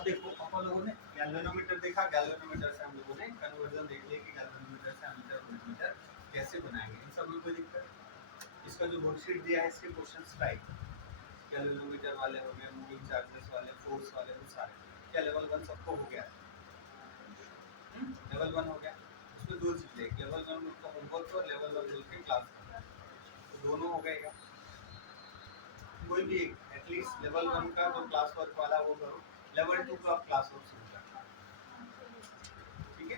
अब देखो अपन लोगों ने गैल्वेनोमीटर देखा, गैल्वेनोमीटर से हम लोगों ने कन्वर्जन देख लिया कि गैल्वेनोमीटर से एमीटर वोल्टमीटर कैसे बनाएंगे। इन सब में कोई दिक्कत, इसका जो वर्कशीट दिया है इसके क्वेश्चंस टाइप गैल्वेनोमीटर वाले हो गए, मूविंग चार्जेस वाले, फोर्स वाले, वो सारे। क्या लेवल 1 सबको हो गया? लेवल 1 हो गया। उसमें दो चीजें, लेवल 1 का होमवर्क और लेवल 1 बोल के क्लास का, तो दोनों हो गएगा। कोई भी एक एटलीस्ट लेवल 1 का जो क्लास वर्क वाला वो करो, लेवल 2 का क्लास वर्क शुरू करना। ठीक है,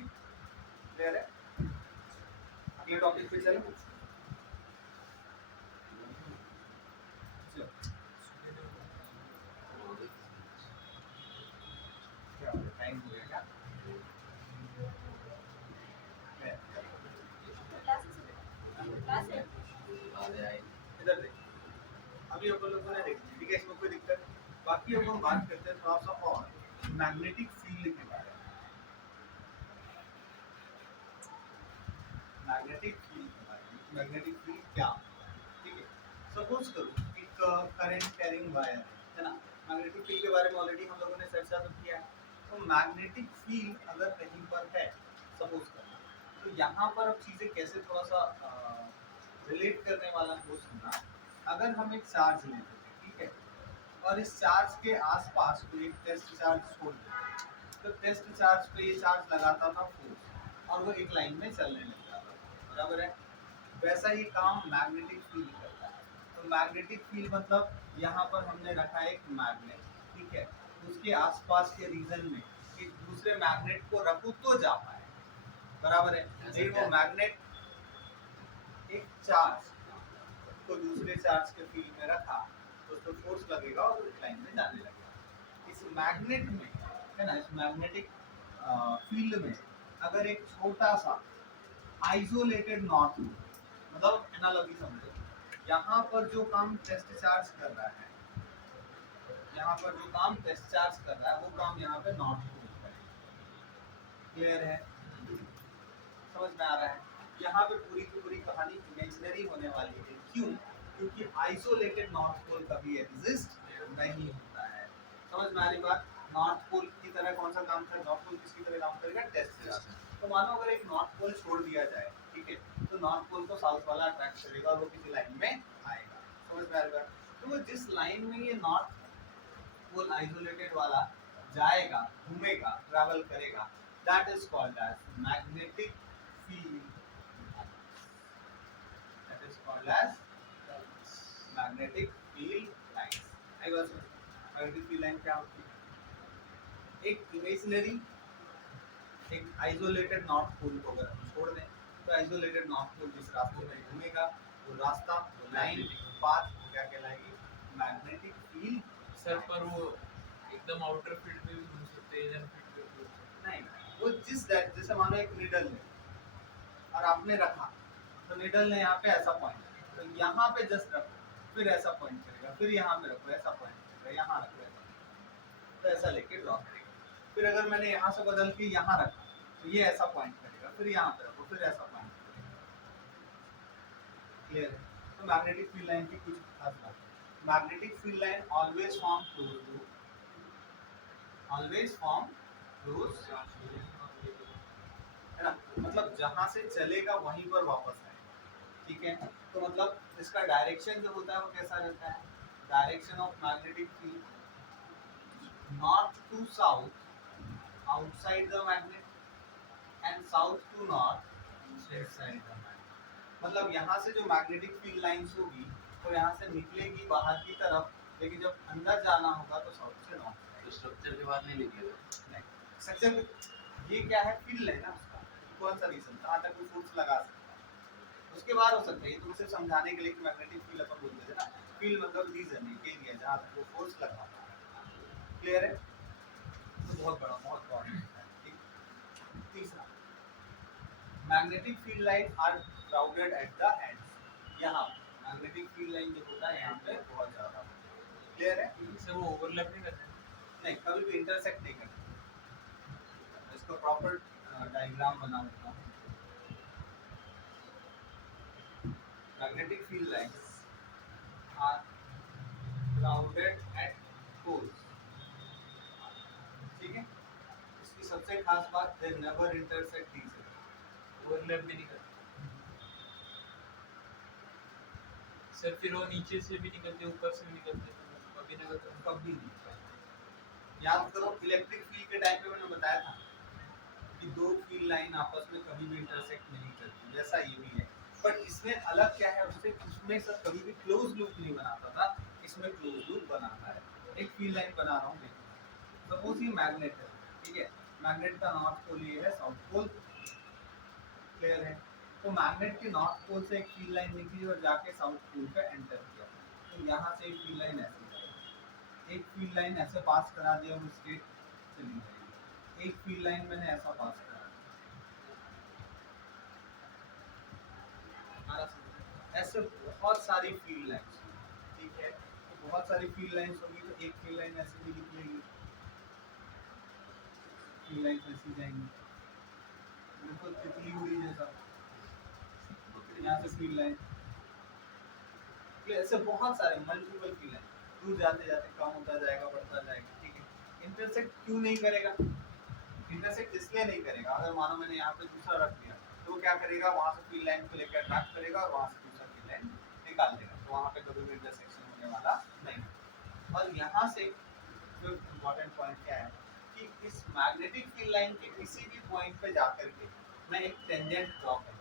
क्लियर है? अगले टॉपिक पे चलो। टाइम हो गया क्या? इधर देख, अभी अपन लोगों ने देख लिया, ठीक है, इसमें कोई दिक्कत। बाकी अब हम बात करते हैं थोड़ा सा और मैग्नेटिक फील्ड के बारे में। मैग्नेटिक फील्ड के बारे में, मैग्नेटिक फील्ड क्या होता है? ठीक है, सपोज करो एक करंट कैरिंग वायर है ना। मैग्नेटिक फील्ड के बारे में ऑलरेडी हम लोगों ने चर्चा तो किया है। तो मैग्नेटिक फील्ड अगर कहीं पर है, सपोज करो, तो यहाँ पर अब चीजें कैसे थोड़ा सा रिलेट करने वाला वो सुनना। अगर हम एक चार्ज लेते हैं, ठीक है, और इस चार्ज के आसपास कोई एक टेस्ट चार्ज छोड़ देते, तो टेस्ट चार्ज पे ये चार्ज लगाता था फोर्स और वो एक लाइन में चलने लग जाता था, बराबर है? वैसा ही काम मैग्नेटिक फील्ड करता है। तो मैग्नेटिक फील्ड मतलब यहाँ पर हमने रखा है एक मैग्नेट, ठीक है, उसके आसपास के रीजन में एक दूसरे मैग्नेट को रखूं तो जा पाए, बराबर है? लेकिन वो मैग्नेट एक चार्ज को दूसरे चार्ज के फील्ड में रखा तो उसको फोर्स लगेगा और उस लाइन में जाने लगेगा। इस मैग्नेट में है ना, इस मैग्नेटिक फील्ड में अगर एक छोटा सा आइसोलेटेड नॉट, मतलब एनालॉजी समझो, यहाँ पर जो काम टेस्ट चार्ज कर रहा है, यहाँ पर जो काम टेस्ट चार्ज कर रहा है वो काम यहाँ पे नॉट करेगा। क्लियर है? समझ में आ रहा है? यहाँ पे पूरी की पूरी कहानी इमेजिनरी होने वाली है। क्यों? क्योंकि आइसोलेटेड नॉर्थ पोल कभी एग्जिस्ट नहीं होता है। समझ में आ रही बात? नॉर्थ पोल की तरह कौन सा काम करेगा? नॉर्थ पोल किसकी तरह काम करेगा? Test charge. तो मानो अगर एक नॉर्थ पोल छोड़ दिया जाए, ठीक है, तो नॉर्थ पोल को साउथ वाला अट्रैक्ट करेगा और वो किसी लाइन में आएगा। समझ में आ रही बात? तो वो जिस लाइन में ये नॉर्थ पोल आइसोलेटेड वाला जाएगा, घूमेगा, ट्रैवल करेगा, that is called as magnetic field, that is called as magnetic field lines। आई बात समझ? मैग्नेटिक फील्ड लाइन क्या होती है? एक इमेजिनरी, एक आइसोलेटेड नॉर्थ पोल को अगर हम छोड़ दें तो आइसोलेटेड नॉर्थ पोल जिस रास्ते में घूमेगा वो रास्ता, वो लाइन, पाथ क्या कहलाएगी? Magnetic field. सर पर वो एकदम आउटर फील्ड में भी घूम सकते हैं, इनर फील्ड में भी घूम सकते नहीं, वो जिस जैसे मानो एक निडल है और आपने रखा, तो निडल ने यहाँ पे ऐसा पॉइंट, तो यहाँ पे जस्ट रखो, फिर ऐसा पॉइंट करेगा, फिर यहाँ पे रखो, ऐसा पॉइंट करेगा, यहाँ रखो, ऐसा, तो ऐसा लेके ड्रॉ करेगा। फिर अगर मैंने यहाँ से बदल के यहाँ रखा तो ये ऐसा पॉइंट करेगा, फिर यहाँ पे रखो, फिर ऐसा पॉइंट करेगा। क्लियर है? तो मैग्नेटिक फील्ड लाइन की कुछ खास बात है। Magnetic field line always form close, है ना, मतलब जहां से चलेगा वहीं पर वापस आएगा। ठीक है, तो मतलब इसका डायरेक्शन जो होता है वो कैसा रहता है? Direction of magnetic field north to south outside the magnet and south to north inside the magnet. मतलब यहाँ से जो मैग्नेटिक फील्ड लाइंस होगी तो यहाँ से निकलेगी बाहर की तरफ, लेकिन जब अंदर जाना होगा तो साउथ से नॉर्थ। हैं। तो स्ट्रक्चर के बाद नहीं निकलेगा। नहीं, स्ट्रक्चर ये क्या है? फील्ड है ना उसका, कौन सा रीजन कहाँ तक वो फोर्स लगा सकता है, उसके बाद हो सकता है। ये तो सिर्फ समझाने के लिए कि मैग्नेटिक फील्ड अपन बोलते हैं ना, फील्ड मतलब रीजन है, एरिया जहाँ तक वो फोर्स लगा। क्लियर है? तो बहुत बड़ा, बहुत इंपॉर्टेंट है। ठीक, तीसरा, magnetic field line are crowded at the ends. यहाँ मैग्नेटिक फील्ड लाइन जो होता है यहाँ पे बहुत ज्यादा। क्लियर है? इससे वो ओवरलैप नहीं करते? नहीं, कभी भी इंटरसेक्ट नहीं करते। इसको प्रॉपर डायग्राम बना देता हूँ। Magnetic field lines are crowded at poles, सबसे खास बात, they never intersect each other. Overlap भी नहीं करते सर, फिर वो नीचे से भी निकलते ऊपर से भी निकलते, तो कभी ना कभी कभी नहीं। याद करो इलेक्ट्रिक फील्ड के टाइम पे मैंने बताया था कि दो फील्ड लाइन आपस में कभी भी इंटरसेक्ट नहीं करती, वैसा ये भी है। बट इसमें अलग क्या है उससे, उसमें सर कभी भी क्लोज लूप नहीं बनाता था, इसमें क्लोज लूप बनाता है। एक फील्ड लाइन बना रहा हूँ, देखो सपोज ये मैग्नेट है, ठीक है, मैग्नेट का नॉर्थ पोल ये है, साउथ पोल, क्लियर है। तो मैग्नेट के नॉर्थ पोल से एक फील्ड लाइन निकली और जाके साउथ पोल पे एंटर किया, तो यहाँ से एक फील्ड लाइन ऐसे जाएगी, एक फील्ड लाइन ऐसे पास करा दिया, वो स्ट्रेट चली जाएगी, एक फील्ड लाइन मैंने ऐसा पास करा दिया, ऐसे बहुत सारी फील्ड लाइन्स, ठीक है, तो बहुत सारी फील्ड लाइन्स होगी, तो एक फील्ड लाइन ऐसे भी निकलेगी, फील्ड लाइन ऐसी जाएंगी, बिल्कुल तितली उड़ी जैसा, यहाँ से फील्ड लाइन, ऐसे बहुत सारे मल्टीपल फील्ड लाइन, दूर जाते जाते कम होता जाएगा, बढ़ता जाएगा, ठीक है। इंटरसेक्ट क्यों नहीं करेगा? इंटरसेक्ट इसलिए नहीं करेगा, अगर मानो मैंने यहाँ पे दूसरा रख दिया, तो क्या करेगा, वहां से फील्ड लाइन को लेकर अट्रैक्ट करेगा और वहां से दूसरा फील्ड लाइन निकाल देगा, तो वहां पे कभी भी इंटरसेक्शन होने वाला नहीं। और यहाँ से जो इम्पोर्टेंट पॉइंट क्या है कि इस मैग्नेटिक फील्ड लाइन के किसी भी पॉइंट पे जाकर के मैं एक टेंजेंट ड्रॉ करूँ,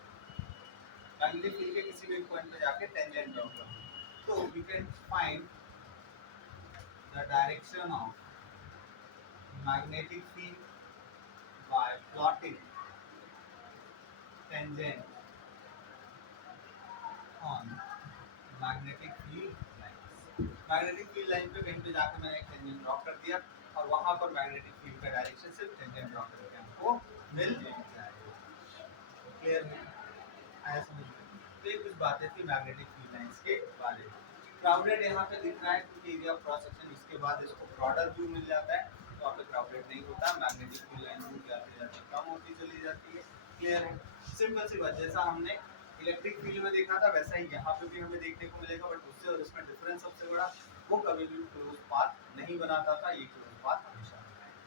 मैग्नेटिक फील्ड के किसी भी पॉइंट पे जाके टेंजेंट ड्रॉ करूँ, तो we can find the direction of magnetic field by plotting tangent on magnetic field lines। magnetic field line पे कहीं पे जाके मैंने एक टेंजेंट ड्रॉ कर दिया और वहां पर magnetic field का डायरेक्शन सिर्फ टेंजेंट ड्रॉ करके हमको मिल जाएगा। क्लियर है? आया समझ में? तो ये कुछ बातें थी मैग्नेटिक फील्ड लाइंस के बारे में। क्राउडेड यहाँ पे दिख रहा है क्योंकि एरिया ऑफ क्रॉस सेक्शन, इसके बाद इसको ब्रॉडर व्यू मिल जाता है, तो वहाँ पे क्राउडेड नहीं होता, मैग्नेटिक फील्ड लाइन दूर जाते जाते कम होती चली जाती है। क्लियर है? सिंपल सी बात, जैसा हमने इलेक्ट्रिक फील्ड में देखा था वैसा ही यहाँ पे भी हमें देखने को मिलेगा, बट उससे और इसमें डिफरेंस सबसे बड़ा, वो कभी भी क्लोज पाथ नहीं बनाता था, ये क्लोज पाथ हमेशा बनाएगा।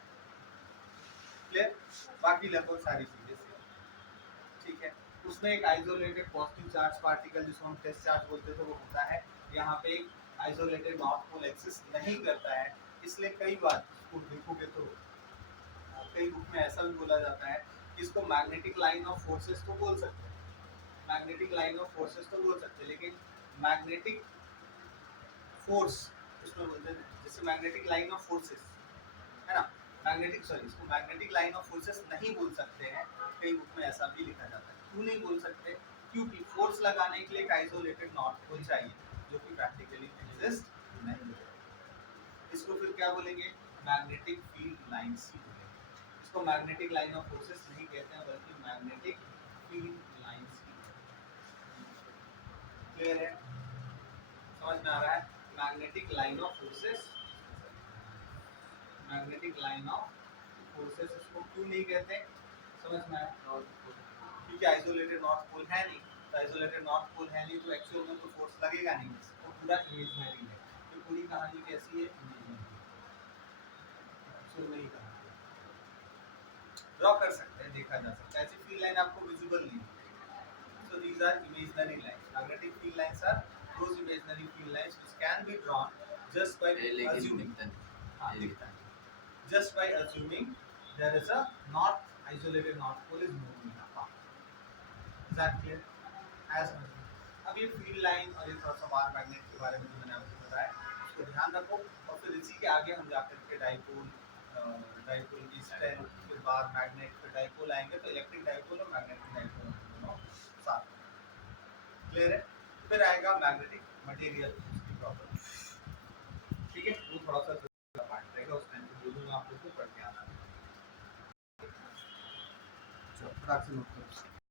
क्लियर? बाकी लगभग सारी चीजें ठीक है। उसमें एक आइसोलेटेड पॉजिटिव चार्ज पार्टिकल जिसको हम टेस्ट चार्ज बोलते थे वो होता है, यहाँ पे एक आइसोलेटेड नॉर्थ पोल एक्सिस्ट नहीं करता है, इसलिए कई बार इसको देखोगे तो कई बुक में ऐसा भी बोला जाता है कि इसको मैग्नेटिक लाइन ऑफ फोर्सेस तो बोल सकते हैं, मैग्नेटिक लाइन ऑफ फोर्सेस तो बोल सकते हैं, लेकिन मैग्नेटिक फोर्स इसमें बोलते हैं, जैसे मैग्नेटिक लाइन ऑफ फोर्सेस है ना, मैग्नेटिक सॉरी इसको मैग्नेटिक लाइन ऑफ फोर्सेस नहीं बोल सकते हैं, कई बुक में ऐसा भी लिखा जाता है। क्यों नहीं बोल सकते? क्योंकि फोर्स लगाने के लिए एक आइसोलेटेड नॉर्थ पोल चाहिए, जो कि प्रैक्टिकली एग्जिस्ट नहीं है। इसको फिर क्या बोलेंगे? मैग्नेटिक फील्ड लाइंस ही बोलेंगे। इसको मैग्नेटिक लाइन ऑफ फोर्सेस नहीं कहते हैं, बल्कि मैग्नेटिक फील्ड लाइंस ही। क्लियर है? समझ में आ रहा है? Magnetic line of forces, magnetic line of forces इसको क्यों नहीं कहते? समझ में आया? क्योंकि आइसोलेटेड नॉर्थ पोल है नहीं, तो आइसोलेटेड नॉर्थ पोल है नहीं तो एक्चुअल में तो फोर्स लगेगा नहीं, वो पूरा इमेजिनरी है। तो पूरी कहानी कैसी है? इमेजिनरी, एक्चुअल में ही कहानी ड्रॉ कर सकते हैं, देखा जा सकता है। ऐसी फील्ड लाइन आपको विजिबल नहीं है, so these are imaginary lines. Magnetic field lines are those imaginary field lines which can be drawn just by assuming, हां दिखता है, just by assuming there is a not isolated north pole is moving in a path. Is that clear? As अब ये field line और ये थोड़ा सा bar magnet के बारे में जो मैंने आपको बताया उसको ध्यान रखो, और फिर इसी के आगे हम जाकर के डाइपोल, डाइपोल की स्ट्रेंथ, फिर बार मैग्नेट, फिर डाइपोल आएंगे, तो इलेक्ट्रिक डाइपोल और मैग्नेटिक डाइपोल दोनों साथ। क्लियर है? फिर आएगा मैग्नेटिक मटेरियल की प्रॉपर्टी, ठीक है, वो थोड़ा सा पार्ट रहेगा, उस टाइम पे बोलूंगा आप लोग को पढ़ के आना। चलो फटाक से नोट करो।